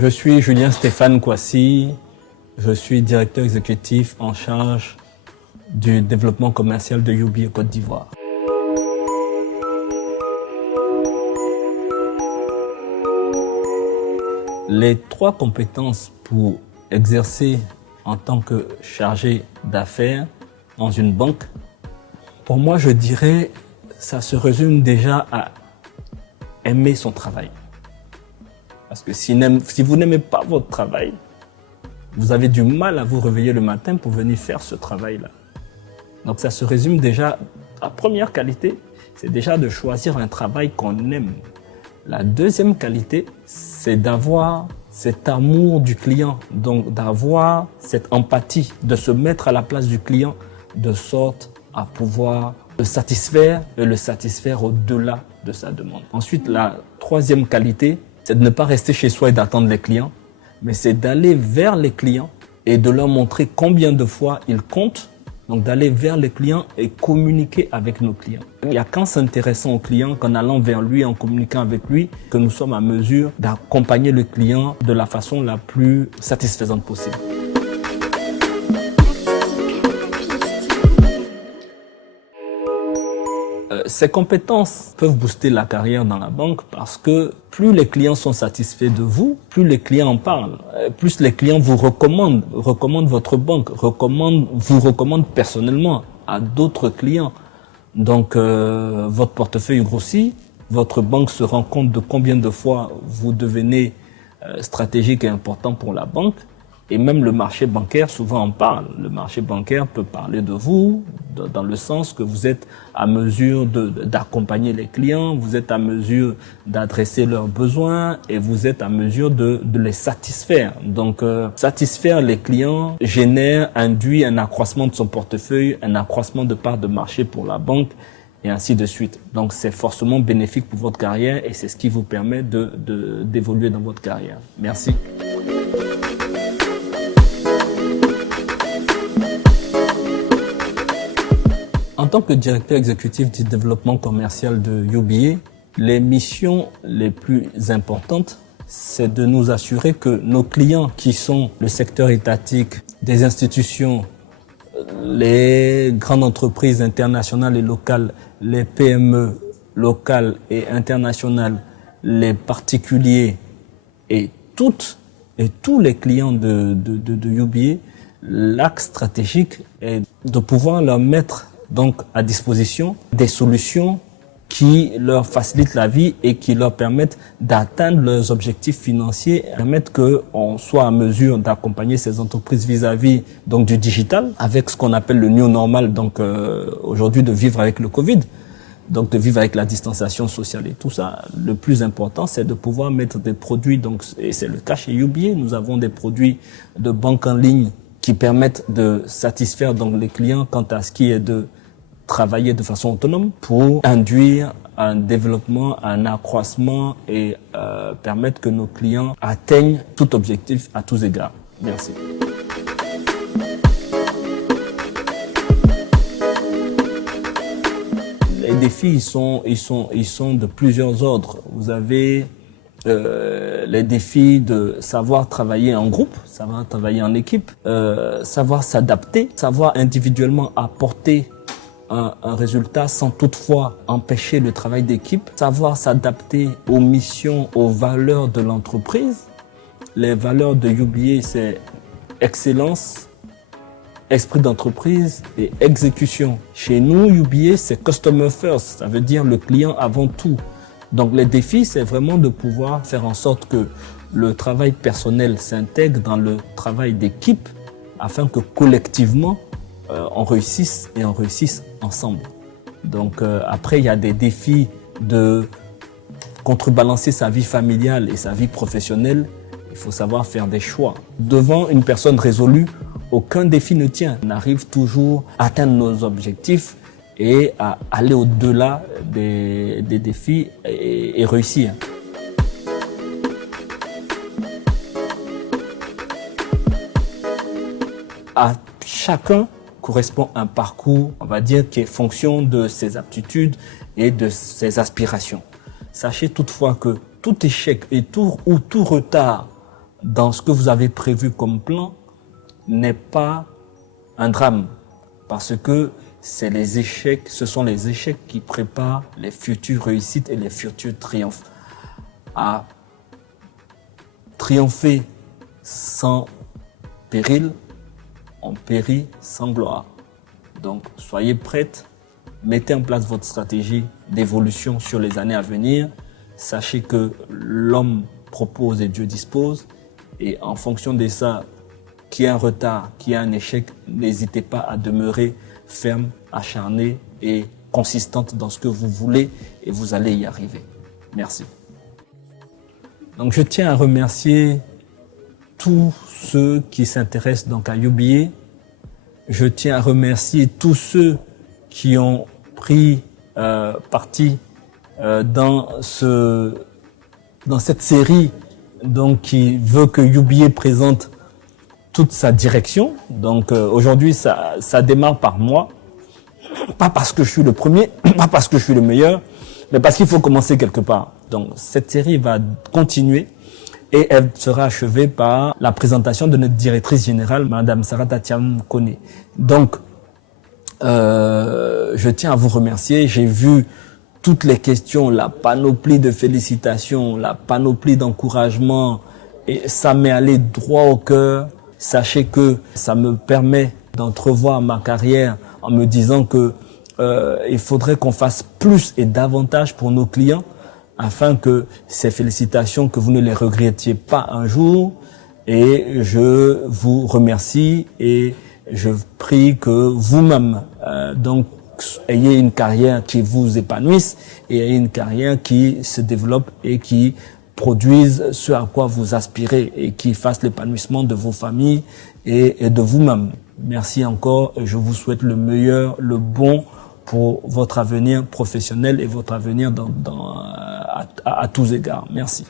Je suis Julien Stéphane Kouassi, je suis directeur exécutif en charge du développement commercial de UBA Côte d'Ivoire. Les trois compétences pour exercer en tant que chargé d'affaires dans une banque, pour moi, je dirais, ça se résume déjà à aimer son travail. Parce que si vous n'aimez pas votre travail, vous avez du mal à vous réveiller le matin pour venir faire ce travail-là. Donc ça se résume déjà, la première qualité, c'est déjà de choisir un travail qu'on aime. La deuxième qualité, c'est d'avoir cet amour du client, donc d'avoir cette empathie, de se mettre à la place du client, de sorte à pouvoir le satisfaire et le satisfaire au-delà de sa demande. Ensuite, la troisième qualité, c'est de ne pas rester chez soi et d'attendre les clients, mais c'est d'aller vers les clients et de leur montrer combien de fois ils comptent. Donc d'aller vers les clients et communiquer avec nos clients. Il n'y a qu'en s'intéressant au client, qu'en allant vers lui, en communiquant avec lui, que nous sommes à mesure d'accompagner le client de la façon la plus satisfaisante possible. Ces compétences peuvent booster la carrière dans la banque parce que plus les clients sont satisfaits de vous, plus les clients en parlent, plus les clients vous recommandent votre banque, vous recommandent personnellement à d'autres clients. Donc votre portefeuille grossit, votre banque se rend compte de combien de fois vous devenez stratégique et important pour la banque. Et même le marché bancaire souvent en parle. Le marché bancaire peut parler de vous dans le sens que vous êtes à mesure d'accompagner les clients, vous êtes à mesure d'adresser leurs besoins et vous êtes à mesure de les satisfaire. Donc satisfaire les clients induit un accroissement de son portefeuille, un accroissement de part de marché pour la banque et ainsi de suite. Donc c'est forcément bénéfique pour votre carrière et c'est ce qui vous permet d'évoluer dans votre carrière. Merci. En tant que directeur exécutif du développement commercial de UBA, les missions les plus importantes, c'est de nous assurer que nos clients qui sont le secteur étatique, des institutions, les grandes entreprises internationales et locales, les PME locales et internationales, les particuliers et tous les clients de UBA, l'axe stratégique est de pouvoir leur mettre donc à disposition des solutions qui leur facilitent la vie et qui leur permettent d'atteindre leurs objectifs financiers, permettent qu'on soit à mesure d'accompagner ces entreprises vis-à-vis donc du digital, avec ce qu'on appelle le new normal, donc aujourd'hui de vivre avec le Covid, donc de vivre avec la distanciation sociale et tout ça. Le plus important, c'est de pouvoir mettre des produits, donc, et c'est le cas chez UBA, nous avons des produits de banque en ligne qui permettent de satisfaire donc les clients quant à ce qui est de travailler de façon autonome pour induire un développement, un accroissement et permettre que nos clients atteignent tout objectif à tous égards. Merci. Les défis, ils sont de plusieurs ordres. Vous avez les défis de savoir travailler en groupe, savoir travailler en équipe, savoir s'adapter, savoir individuellement apporter un résultat sans toutefois empêcher le travail d'équipe, savoir s'adapter aux missions, aux valeurs de l'entreprise. Les valeurs de UBA, c'est excellence, esprit d'entreprise et exécution. Chez nous, UBA, c'est customer first, ça veut dire le client avant tout. Donc les défis, c'est vraiment de pouvoir faire en sorte que le travail personnel s'intègre dans le travail d'équipe afin que collectivement, on réussisse et on réussisse ensemble. Donc après, il y a des défis de contrebalancer sa vie familiale et sa vie professionnelle. Il faut savoir faire des choix. Devant une personne résolue, aucun défi ne tient. On arrive toujours à atteindre nos objectifs et à aller au-delà des défis et réussir. À chacun correspond un parcours, on va dire, qui est fonction de ses aptitudes et de ses aspirations. Sachez toutefois que tout échec et tout retard dans ce que vous avez prévu comme plan n'est pas un drame, parce que c'est les échecs, ce sont les échecs qui préparent les futures réussites et les futurs triomphes. À triompher sans péril, on périt sans gloire. Donc, soyez prêtes, mettez en place votre stratégie d'évolution sur les années à venir. Sachez que l'homme propose et Dieu dispose. Et en fonction de ça, qu'il y ait un retard, qu'il y ait un échec, n'hésitez pas à demeurer ferme, acharné et consistante dans ce que vous voulez et vous allez y arriver. Merci. Donc, je tiens à remercier tous ceux qui s'intéressent donc à UBA. Je tiens à remercier tous ceux qui ont pris parti dans cette série donc qui veut que UBA présente toute sa direction. Donc aujourd'hui ça démarre par moi, pas parce que je suis le premier, pas parce que je suis le meilleur, mais parce qu'il faut commencer quelque part. Donc cette série va continuer et elle sera achevée par la présentation de notre directrice générale, Madame Sarata Thiam Kone. Donc, je tiens à vous remercier. J'ai vu toutes les questions, la panoplie de félicitations, la panoplie d'encouragements, et ça m'est allé droit au cœur. Sachez que ça me permet d'entrevoir ma carrière en me disant que il faudrait qu'on fasse plus et davantage pour nos clients, afin que ces félicitations, que vous ne les regrettiez pas un jour. Et je vous remercie et je prie que vous-même, donc, ayez une carrière qui vous épanouisse et ayez une carrière qui se développe et qui produise ce à quoi vous aspirez et qui fasse l'épanouissement de vos familles et de vous-même. Merci encore. Je vous souhaite le meilleur, le bon pour votre avenir professionnel et votre avenir à tous égards. Merci.